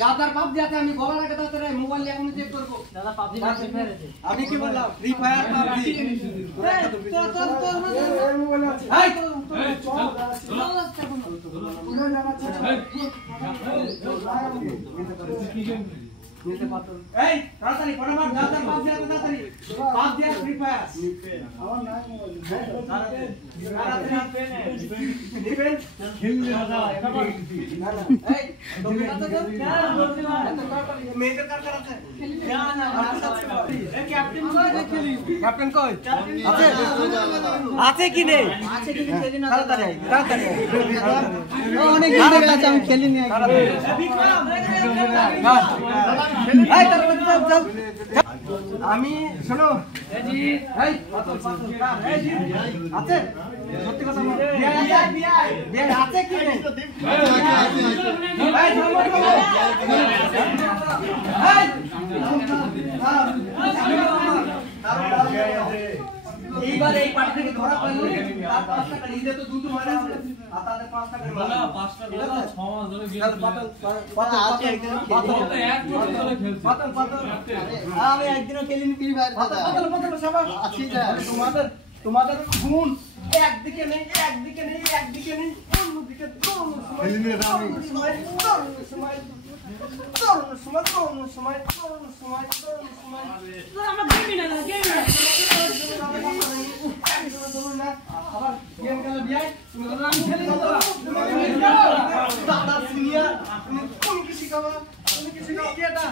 দাদার বাপ দিয়াতে আমি বলার আগে দাদার মোবাইল এখন চেক করব দাদা পাবজি আমি কি বললাম ফ্রি ফায়ার পাবজি তোর মোবাইল আছে এই চল নিতে পারতো এই তাড়াতাড়ি ফটাফট দাদার বাপ দিয়াতে তাড়াতাড়ি বাপ দিয়া ফ্রি ফায়ার আমার নাই মোবাইল তাড়াতাড়ি নিবেন খেললে দাদা এটা না না এই তুমি দাদা মেয়েদের কার কার আছে না না এই ক্যাপ্টেন কই খেলি ক্যাপ্টেন কই আছে আছে কি নেই আছে কি খেলি না তাড়াতাড়ি তাড়াতাড়ি অনেক দিন ধরে আছে আমি খেলি নি আমি শোনো এই আছে সত্যি কথা বল বিয়ে আছে কি নেই এইবার এই পার্টি থেকে ধরা পড়লো তার 5 টাকা নিতে তো দুটো মারা আছে আর তাদের 5 টাকা মারা 5 টাকা 6 মাস ধরে গেল পাতল আছে একদিন পাতল তো এক বছর ধরে খেলছি পাতল আমি একদিনও খেলিনি ফ্রি ফায়ার পাতল সবাই আছে যা তোমাদের গুণ একদিকে নেই অন্যদিকে সময় আমার গেম না আবার গেম খেলা বিয়াই তুমি আমি খেলি দাদা সিনিয়র তুমি কোন কি শিখাবা কেটা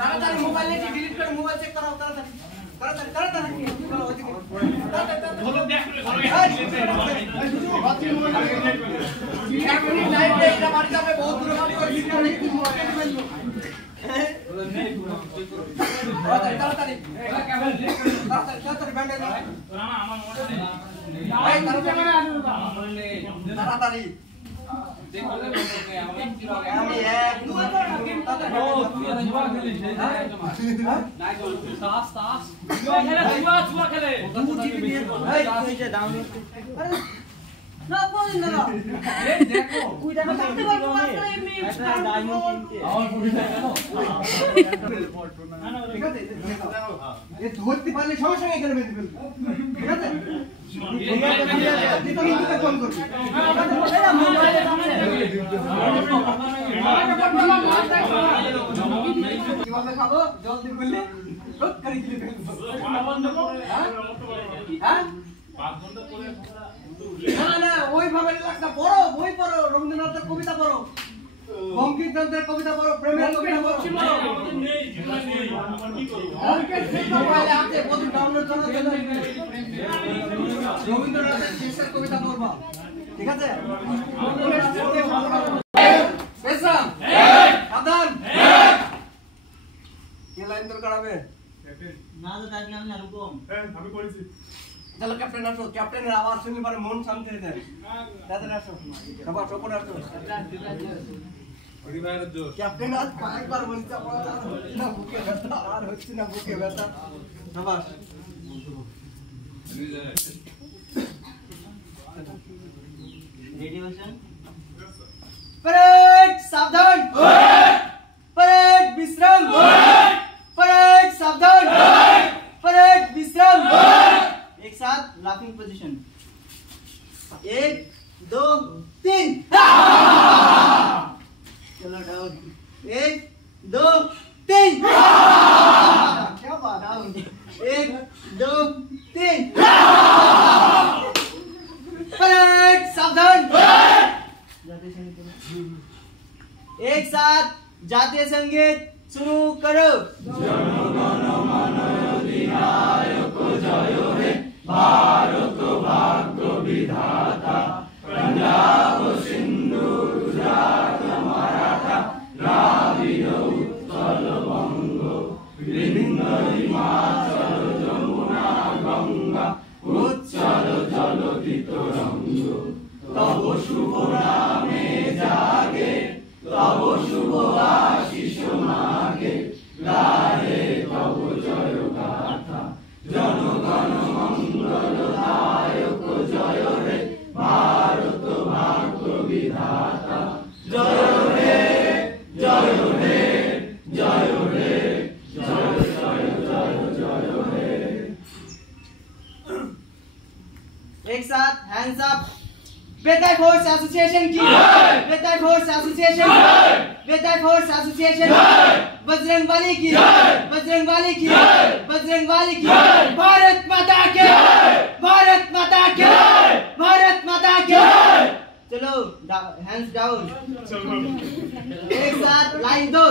তাড়াতাড়ি মোবাইল নিয়ে ডিলিট করে মোবাইল চেক করো তাড়াতাড়ি বলো দেখ লাইভ এটা বাড়ি যাবে বহুত দূরে বাড়ি করে তাড়াতাড়ি ব্যান্ডেজ তাড়াতাড়ি আমি এক না বলেন না এই দেখো ওই দেখো থাকতে পারবো মাত্র এমনি ডায়মন্ড কিনতে আমার পুরি টাকা না না ঠিক আছে এই ধরতে পারলে সঙ্গে সঙ্গে এখানে বেঁধে ফেলবো ঠিক আছে তুই তো ইন্টারনেটে ফোন করবি এটা মোবাইলে সামনে কিভাবে খাবো জলদি বললে রোজ করে দিলে ফেলবো বন্ধ করে হ্যাঁ 5 ঘন্টা পরে না ওইভাবে লাগা পড়ো বই পড়ো রবীন্দ্রনাথের কবিতা পড়ো বঙ্কিমচন্দ্রের কবিতা পড়ো প্রেমের কবিতা পড়ো আমাদের নেই জীবন নেই কি করব অঙ্কের শেখা বলে আছে বন্ধু ডাউনলোড করো রবীন্দ্রনাথের শেষের কবিতা পড়বা ঠিক আছে পেছাম সাবধান কে লাইন দরকার হবে না তো তাই আমি আর কম আমি করেছি चलो कैप्टन আসো ক্যাপ্টেনের আওয়াজ শুনলে পরে মন শান্ত হয়ে যায় তাড়াতাড়ি আসো বাবা সপন আসো ওডি ভাইয়ের জোশ ক্যাপ্টেন আজ কয়েকবার বলছে না বুকে ব্যথা আর হচ্ছে না বুকে ব্যথা বাবা রেডি বসেন परेड सावधान परेड विश्राम परेड सावधान परेड विश्राम एक साथ लाफिंग पोजीशन 1 2 3 चलो डाउन 1 2 3 क्या बात डाउन 1 2 3 परेड सावधान एक साथ जातीय संगीत शुरू करो जनगण मन अधिनायक जय हे भारत भाग्य विधाता पंजाब सिंधु गुजरात मराठा द्राविड़ उत्कल बंग विंध्य हिमाचल जमुना गंगा उच्चल एक साथ हैंड्स अप। बेताई फोर्स एसोसिएशन की, बेताई फोर्स एसोसिएशन, बेताई फोर्स एसोसिएशन, बजरंगबली की, बजरंगबली की, बजरंगबली की। भारत माता के, भारत माता के, भारत माता के। चलो हैंड्स डाउन, एक साथ लाइन दो।